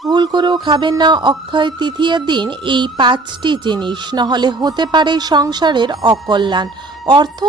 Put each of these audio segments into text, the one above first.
ভুল করেও খাবেন না অক্ষয় তৃতীয়ার দিন এই 5টি জিনিস, নাহলে হতে পারে সংসারের অকল্যাণ। অর্থ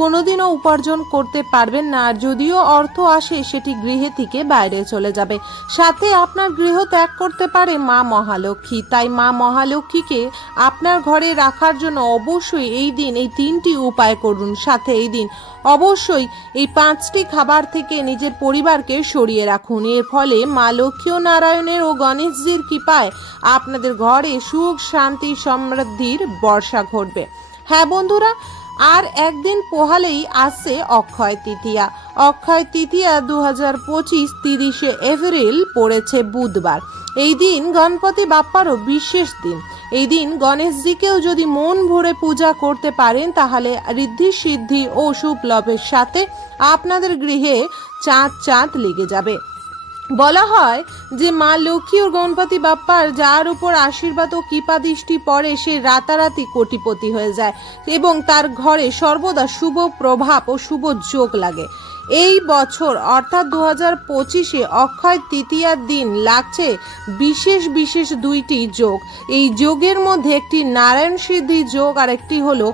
কোনোদিনও উপার্জন করতে পারবেন না, আর যদিও অর্থ আসে সেটি গৃহে থেকে বাইরে চলে যাবে। সাথে আপনার গৃহ ত্যাগ করতে পারে মা মহালক্ষ্মী। তাই মা মহালক্ষ্মীকে আপনার ঘরে রাখার জন্য অবশ্যই এই দিন এই 3টি উপায় করুন। সাথে এই দিন অবশ্যই এই 5টি খাবার থেকে নিজের পরিবারকে সরিয়ে রাখুন। এর ফলে মা লক্ষ্মী ও নারায়ণের ও গণেশজির কৃপায় আপনাদের ঘরে সুখ শান্তি সমৃদ্ধির বর্ষা ঘটবে। হ্যাঁ বন্ধুরা, আর একদিন পোহালেই আসছে অক্ষয় তৃতীয়া। অক্ষয় তৃতীয়া 2025 30শে এপ্রিল পড়েছে বুধবার। এই দিন গণপতি বাপ্পারও বিশেষ দিন। এই দিন গণেশজিকেও যদি মন ভরে পূজা করতে পারেন তাহলে ঋদ্ধি সিদ্ধি ও শুভ লাভের সাথে আপনাদের গৃহে চাঁদ চাঁদ লেগে যাবে। বলা হয় যে মা লক্ষ্মী ও গণপতি বাপ্পার যার উপর আশীর্বাদ ও কৃপা দৃষ্টি পড়ে সে রাতারাতি কোটিপতি হয়ে যায় এবং তার ঘরে সর্বদা শুভ প্রভাব ও শুভ যোগ লাগে। এই বছর অর্থাৎ 2025-এ অক্ষয় তৃতীয়ার দিন লাগছে বিশেষ বিশেষ 2টি যোগ। এই যোগের মধ্যে একটি নারায়ণ সিদ্ধি যোগ আর একটি হলো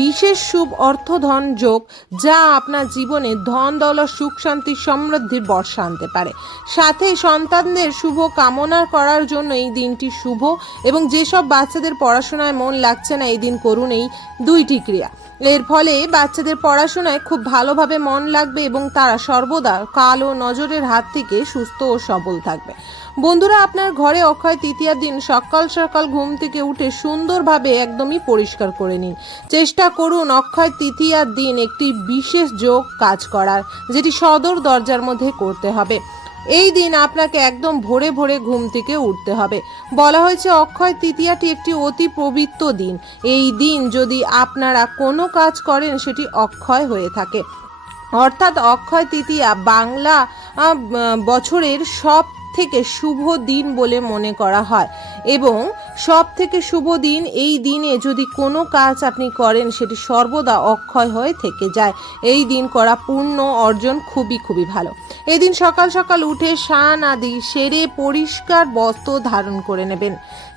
বিশেষ শুভ অর্থধন যোগ, যা আপনার জীবনে ধন দৌলত সুখ শান্তি সমৃদ্ধির বর্ষা আনতে পারে। সাথে সন্তানদের শুভ কামনা করার জন্য এই দিনটি শুভ। এবং যেসব বাচ্চাদের পড়াশোনায় মন লাগছে না, এই দিন করুন এই 2টি ক্রিয়া। এর ফলে বাচ্চাদের পড়াশোনায় খুব ভালোভাবে মন লাগবে এবং তারা সর্বদা কালো নজরের হাত থেকে সুস্থ ও সবল থাকবে। বন্ধুরা, আপনার ঘরে অক্ষয় তৃতীয়ার দিন সকাল সকাল ঘুম থেকে উঠে সুন্দরভাবে একদমই পরিষ্কার করে নিন। চেষ্টা করুন অক্ষয় তৃতীয়ার দিন একটি বিশেষ যোগ কাজ করার, যেটি সদর দরজার মধ্যে করতে হবে। এই দিন আপনাকে একদম ভোরে ভোরে ঘুম থেকে উঠতে হবে। বলা হয়েছে অক্ষয় তৃতীয়াটি একটি অতি পবিত্র দিন। এই দিন যদি আপনারা কোনো কাজ করেন সেটি অক্ষয় হয়ে থাকে। অর্থাৎ অক্ষয় তৃতীয়া বাংলা বছরের সব থেকে শুভ দিন বলে মনে করা হয় এবং সব থেকে শুভ দিন। এই দিনে যদি কোনো কাজ আপনি করেন সেটি সর্বদা অক্ষয় হয়ে থেকে যায়। এই দিন করা পূর্ণ অর্জন খুবই খুবই ভালো। এই দিন সকাল সকাল উঠে স্নান আদি সেরে পরিষ্কার বস্ত্র ধারণ করে নেবেন।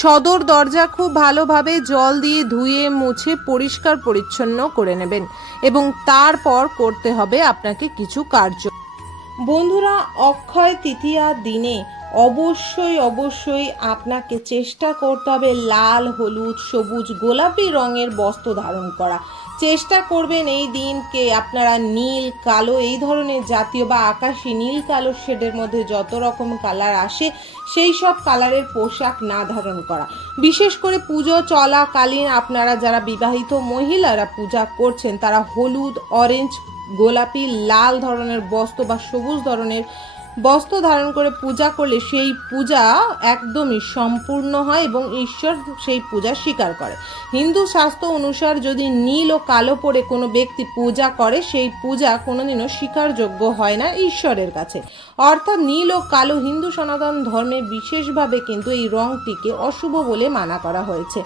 সদর দরজা খুব ভালোভাবে জল দিয়ে ধুয়ে মুছে পরিষ্কার পরিচ্ছন্ন করে নেবেন এবং তারপর করতে হবে আপনাকে কিছু কার্য। বন্ধুরা, অক্ষয় তৃতীয়া দিনে অবশ্যই অবশ্যই আপনাকে চেষ্টা করতে হবে লাল হলুদ সবুজ গোলাপি রঙের বস্ত্র ধারণ করা। চেষ্টা করবেন এই দিনকে আপনারা নীল কালো এই ধরনের জাতীয় বা আকাশি নীল কালো শেডের মধ্যে যত রকম কালার আসে সেই সব কালারের পোশাক না ধারণ করা। বিশেষ করে পুজো চলাকালীন আপনারা যারা বিবাহিত মহিলারা পূজা করছেন তারা হলুদ অরেঞ্জ গোলাপি লাল ধরনের বস্ত্র বা সবুজ ধরনের বস্ত্র ধারণ করে পূজা করলে সেই পূজা একদমই সম্পূর্ণ হয় এবং ঈশ্বর সেই পূজা স্বীকার করে। হিন্দু শাস্ত্র অনুসার যদি নীল ও কালো পরে কোনো ব্যক্তি পূজা করে সেই পূজা কোনোদিনও স্বীকারযোগ্য হয় না ঈশ্বরের কাছে। অর্থাৎ নীল ও কালো হিন্দু সনাতন ধর্মে বিশেষভাবে কিন্তু এই রংটিকে অশুভ বলে মানা করা হয়েছে।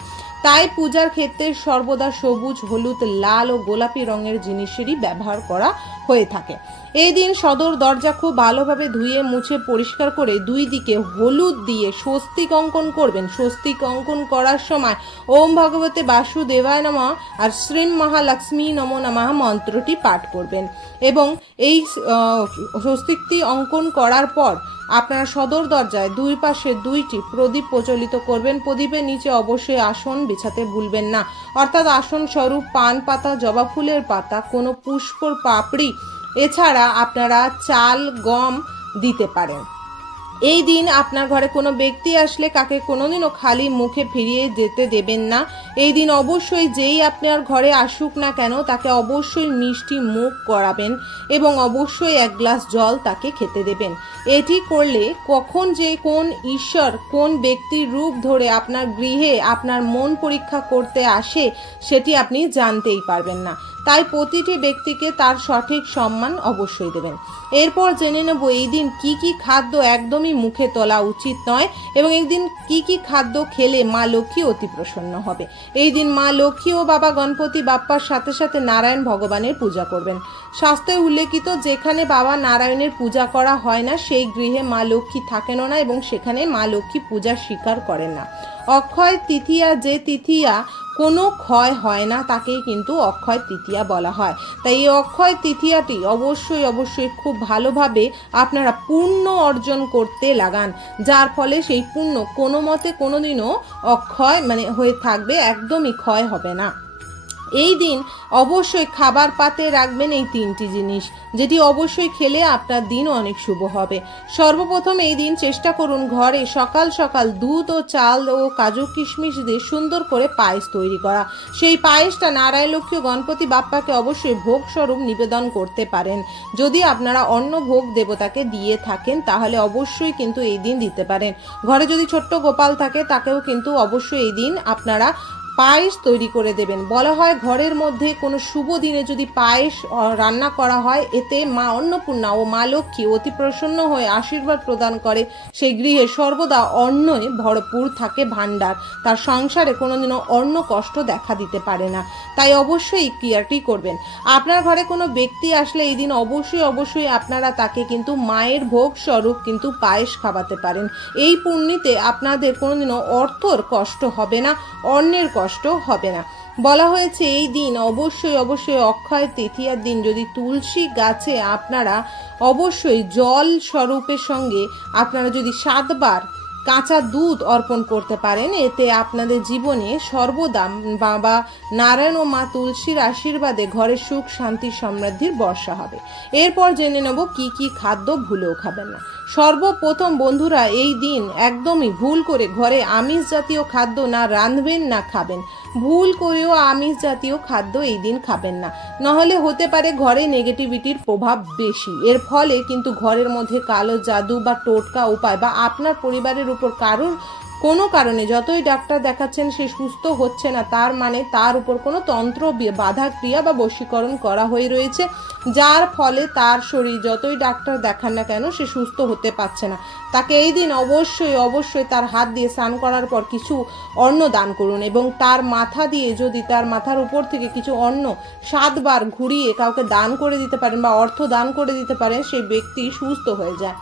তাই পূজার ক্ষেত্রে সর্বদা সবুজ হলুদ লাল ও গোলাপি রঙের জিনিসেরই ব্যবহার করা হয়ে থাকে। এই দিন সদর দরজা খুব ভালোভাবে ধুয়ে মুছে পরিষ্কার করে 2 দিকে হলুদ দিয়ে স্বস্তিক অঙ্কন করবেন। স্বস্তিক অঙ্কন করার সময় ওম ভগবতে বাসুদেবায় নমঃ আর শ্রীম মহালক্ষ্মী নমো নমঃ মন্ত্রটি পাঠ করবেন এবং এই স্বস্তিকটি অঙ্কন করার পর আপনারা সদর দরজায় 2 পাশে 2টি প্রদীপ প্রজ্বলিত করবেন। প্রদীপের নিচে অবশ্যই আসন বিছাতে ভুলবেন না। অর্থাৎ আসন স্বরূপ পান পাতা জবা ফুলের পাতা কোনো পুষ্পর পাপড়ি এছাড়া আপনারা চাল গম দিতে পারেন। এই দিন আপনার ঘরে কোনো ব্যক্তি আসলে কাকে কোনোদিনও খালি মুখে ফিরিয়ে যেতে দেবেন না। এই দিন অবশ্যই যেই আপনার ঘরে আসুক না কেন তাকে অবশ্যই মিষ্টি মুখ করাবেন এবং অবশ্যই 1 গ্লাস জল তাকে খেতে দেবেন। এটি করলে কখন যে কোন ঈশ্বর কোন ব্যক্তির রূপ ধরে আপনার গৃহে আপনার মন পরীক্ষা করতে আসে সেটি আপনি জানতেই পারবেন না। তাই প্রতিটি ব্যক্তিকে তার সঠিক সম্মান অবশ্যই দেবেন। এরপর জেনে নেব এই দিন কি কি খাদ্য একদমই মুখে তোলা উচিত নয় এবং এই দিন কি কি খাদ্য খেলে মা লক্ষ্মী অতি প্রসন্ন হবে। এই দিন মা লক্ষ্মী ও বাবা গণপতি বাপ্পার সাথে সাথে নারায়ণ ভগবানের পূজা করবেন। শাস্ত্রে উল্লেখিত যেখানে বাবা নারায়ণের পূজা করা হয় না সেই গৃহে মা লক্ষ্মী থাকেনও না এবং সেখানে মা লক্ষ্মী পূজা স্বীকার করেন না। অক্ষয় তৃতীয়া, যে তৃতীয়া কোনো ক্ষয় হয় না তাকেই কিন্তু অক্ষয় তৃতীয়া বলা হয়। তাই এই অক্ষয় তৃতীয়াটি অবশ্যই খুব ভালোভাবে আপনারা পুণ্য অর্জন করতে লাগান, যার ফলে সেই পুণ্য কোনো মতে কোনোদিনও অক্ষয় হয়ে থাকবে, একদমই ক্ষয় হবে না। এই দিন অবশ্যই খাবার পাতে রাখবেন এই তিনটি জিনিস, যেটি অবশ্যই খেলে আপনার দিন অনেক শুভ হবে। সর্বপ্রথম এই দিন চেষ্টা করুন ঘরে সকাল সকাল দুধ ও চাল ও কাজু কিশমিশ দিয়ে সুন্দর করে পায়েস তৈরি করা। সেই পায়েসটা নারায়ণ লক্ষ্মী ও গণপতি বাপ্পাকে অবশ্যই ভোগ স্বরূপ নিবেদন করতে পারেন। যদি আপনারা অন্য ভোগ দেবতাকে দিয়ে থাকেন তাহলে অবশ্যই কিন্তু এই দিন দিতে পারেন। ঘরে যদি ছোট্ট গোপাল থাকে তাকেও কিন্তু অবশ্যই এই দিন আপনারা পায়েস তৈরি করে দেবেন। বলা হয় ঘরের মধ্যে কোনো শুভ দিনে যদি পায়েস রান্না করা হয় এতে মা অন্নপূর্ণা ও মা লক্ষ্মী অতি প্রসন্ন হয়ে আশীর্বাদ প্রদান করে। সেই গৃহে সর্বদা অন্নে ভরপুর থাকে ভাণ্ডার, তার সংসারে কোনোদিনও অন্ন কষ্ট দেখা দিতে পারে না। তাই অবশ্যই এই ক্রিয়াটি করবেন। আপনার ঘরে কোনো ব্যক্তি আসলে এই দিন অবশ্যই আপনারা তাকে কিন্তু মায়ের ভোগ স্বরূপ কিন্তু পায়েস খাওয়াতে পারেন। এই পুণ্যিতে আপনাদের কোনোদিনও অর্থর কষ্ট হবে না, অন্যের কষ্ট হবে না। বলা হয়েছে এই দিন অবশ্যই অক্ষয় তৃতীয়ার দিন যদি তুলসী গাছে আপনারা অবশ্যই জল স্বরূপের সঙ্গে আপনারা যদি 7 বার কাঁচা দুধ অর্পণ করতে পারেন, এতে আপনাদের জীবনে সর্বদা বাবা নারায়ণ ও মা তুলসীর আশীর্বাদে ঘরে সুখ শান্তি সমৃদ্ধির বর্ষা হবে। এরপর জেনে নেব কি কি খাদ্য ভুলেও খাবেন না। সর্বপ্রথম বন্ধুরা এই দিন একদমই ভুল করে ঘরে আমিষ জাতীয় খাদ্য না রাঁধবেন না খাবেন। ভুল করেও আমিষ জাতীয় খাদ্য এই দিন খাবেন না, নাহলে হতে পারে ঘরে নেগেটিভিটির প্রভাব বেশি। এর ফলে কিন্তু ঘরের মধ্যে কালো জাদু বা টোটকা উপায় বা আপনার পরিবারের উপর কারোর কোনো কারণে যতই ডাক্তার দেখাচ্ছেন সে সুস্থ হচ্ছে না, তার মানে তার উপর কোনো তন্ত্র বাধা ক্রিয়া বা বশীকরণ করা হয়ে রয়েছে, যার ফলে তার শরীর যতই ডাক্তার দেখান না কেন সে সুস্থ হতে পারছে না। তাকে এই দিন অবশ্যই তার হাত দিয়ে স্নান করার পর কিছু অন্ন দান করুন এবং তার মাথা দিয়ে যদি তার মাথার উপর থেকে কিছু অন্ন 7 বার ঘুরিয়ে কাউকে দান করে দিতে পারেন বা অর্থ দান করে দিতে পারেন, সেই ব্যক্তি সুস্থ হয়ে যায়।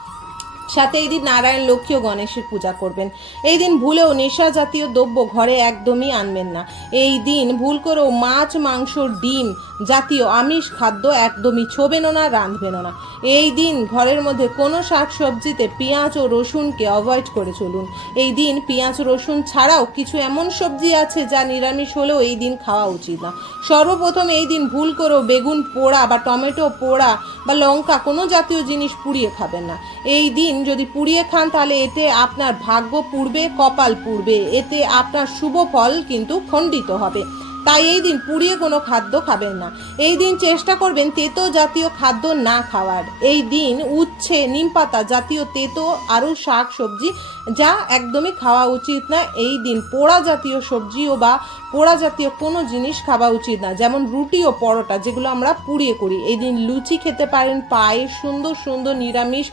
সাথে এই দিন নারায়ণ লক্ষ্মী ও গণেশের পূজা করবেন। এই দিন ভুলেও নেশা জাতীয় দ্রব্য ঘরে একদমই আনবেন না। এই দিন ভুল করেও মাছ মাংস ডিম জাতীয় আমিষ খাদ্য একদমই ছোবেনও না, রাঁধবেনও না। এই দিন ঘরের মধ্যে কোনো শাক সবজিতে পেঁয়াজ ও রসুনকে অ্যাভয়েড করে চলুন। এই দিন পেঁয়াজ রসুন ছাড়াও কিছু এমন সবজি আছে যা নিরামিষ হলেও এই দিন খাওয়া উচিত না। সর্বপ্রথম এই দিন ভুল করেও বেগুন পোড়া বা টমেটো পোড়া বা লঙ্কা কোনো জাতীয় জিনিস পুড়িয়ে খাবেন না। এই দিন যদি পুড়িয়ে খান তাহলে এতে আপনার ভাগ্য পুড়বে, কপাল পুড়বে, এতে আপনার শুভ ফল কিন্তু খণ্ডিত হবে। তাই এই দিন পুড়িয়ে কোনো খাদ্য খাবেন না। এই দিন চেষ্টা করবেন তেতো জাতীয় খাদ্য না খাওয়ার। এই দিন উচ্ছে নিমপাতা জাতীয় তেতো আরও শাক সবজি যা একদমই খাওয়া উচিত না। এই দিন পোড়া জাতীয় সবজিও বা পোড়া জাতীয় কোনো জিনিস খাওয়া উচিত না, যেমন রুটি ও পরোটা যেগুলো আমরা পুড়িয়ে করি। এই দিন লুচি খেতে পারেন, পায়েস সুন্দর নিরামিষ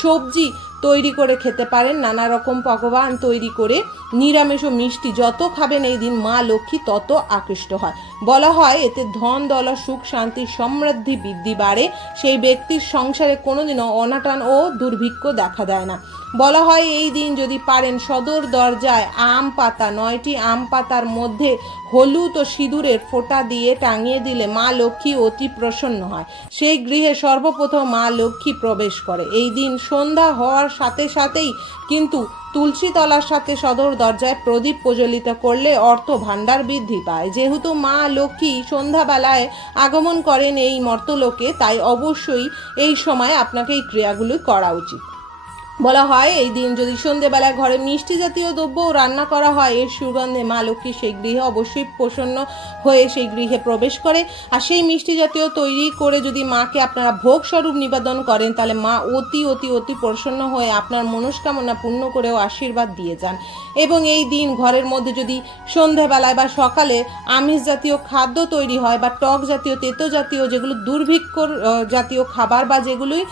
সবজি তৈরি করে খেতে পারেন, নানা রকম পকবান তৈরি করে নিরামিষ ও মিষ্টি যত খাবেন এই দিন মা লক্ষ্মী তত আকৃষ্ট হয়। বলা হয় এতে ধন দলা সুখ শান্তি সমৃদ্ধি বৃদ্ধি বাড়ে, সেই ব্যক্তির সংসারে কোনোদিনও অনাটন ও দুর্ভিক্ষ দেখা দেয় না। বলা হয় এই দিন যদি পারেন সদর দরজায় আম পাতা 9টি আম পাতার মধ্যে হলুদ ও সিঁদুরের ফোঁটা দিয়ে টাঙিয়ে দিলে মা লক্ষ্মী অতি প্রসন্ন হয়, সেই গৃহে সর্বপ্রথম মা লক্ষ্মী প্রবেশ করে। এই দিন সন্ধ্যা হওয়ার সাথেই কিন্তু তুলসী তলার সাথে সদর দরজায় প্রদীপ প্রজ্বলিত করলে অর্থ ভাণ্ডার বৃদ্ধি পায়। যেহেতু মা লক্ষ্মী সন্ধ্যাবেলায় আগমন করেন এই মর্তলোকে, তাই অবশ্যই এই সময় আপনাকে এই ক্রিয়াগুলি করা উচিত। বলা হয় এই দিন যদি সন্ধেবেলায় ঘরে মিষ্টি জাতীয় দ্রব্য রান্না করা হয়, এর সুগন্ধে মা লক্ষ্মী সেই গৃহে অবশ্যই প্রসন্ন হয়ে সেই গৃহে প্রবেশ করে। আর সেই মিষ্টি জাতীয় তৈরি করে যদি মাকে আপনারা ভোগ স্বরূপ নিবেদন করেন, তাহলে মা অতি অতি অতি প্রসন্ন হয়ে আপনার মনস্কামনা পূর্ণ করেও আশীর্বাদ দিয়ে যান। এবং এই দিন ঘরের মধ্যে যদি সন্ধেবেলায় বা সকালে আমিষ জাতীয় খাদ্য তৈরি হয় বা টক জাতীয় তেতো জাতীয় যেগুলো দুর্ভিক্ষর জাতীয় খাবার বা যেগুলোই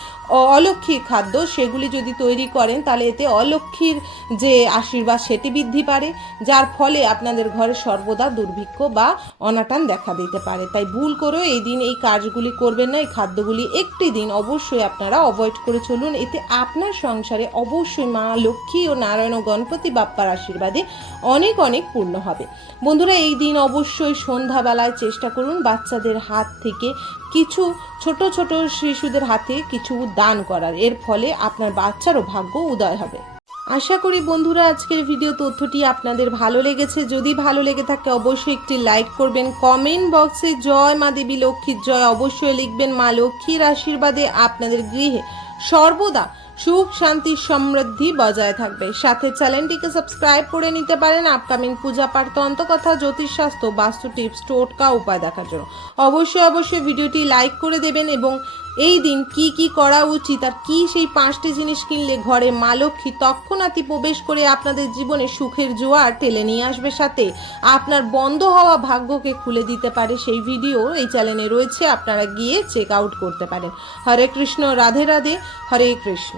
অলক্ষ্মীর খাদ্য সেগুলি যদি তৈরি করেন, তাহলে এতে অলক্ষ্মীর যে আশীর্বাদ সেটি বৃদ্ধি পারে, যার ফলে আপনাদের ঘরে সর্বদা দুর্ভিক্ষ বা অনাটন দেখা দিতে পারে। তাই ভুল করেও এই দিন এই কাজগুলি করবেন না। এই খাদ্যগুলি একটি দিন অবশ্যই আপনারা অ্যাভয়েড করে চলুন। এতে আপনার সংসারে অবশ্যই মা লক্ষ্মী ও নারায়ণ ও গণপতি বাপ্পার আশীর্বাদে অনেক অনেক পূর্ণ হবে। বন্ধুরা, এই দিন অবশ্যই সন্ধ্যাবেলায় চেষ্টা করুন বাচ্চাদের হাত থেকে কিছু ছোট ছোট শিশুদের হাতে কিছু দান করার। এর ফলে আপনার বাচ্চারও ভাগ্য উদয় হবে। আশা করি বন্ধুরা আজকের ভিডিও তথ্যটি আপনাদের ভালো লেগেছে। যদি ভালো লেগে থাকে অবশ্যই একটি লাইক করবেন। কমেন্ট বক্সে জয় মা দেবী লক্ষ্মীর জয় অবশ্যই লিখবেন। মা লক্ষ্মীর আশীর্বাদে আপনাদের গৃহে সর্বদা সুখ শান্তি সমৃদ্ধি বজায় থাকবে। সাথে চ্যানেলটিকে সাবস্ক্রাইব করে নিতে পারেন আপকামিং পূজা পাঠ, তন্ত্রকথা, জ্যোতিষশাস্ত্র, বাস্তু টিপস, টোটকা উপায় দেখার জন্য। অবশ্যই ভিডিওটি লাইক করে দেবেন। এবং এই দিন কি কি করা উচিত আর কি সেই 5টি জিনিস কিনলে ঘরে মা লক্ষ্মী তৎক্ষণাৎই প্রবেশ করে আপনাদের জীবনে সুখের জোয়ার টেনে নিয়ে আসবে, সাথে আপনার বন্ধ হওয়া ভাগ্যকে খুলে দিতে পারে, সেই ভিডিও এই চ্যানেলে রয়েছে, আপনারা গিয়ে চেক আউট করতে পারেন। হরে কৃষ্ণ, রাধে রাধে, হরে কৃষ্ণ।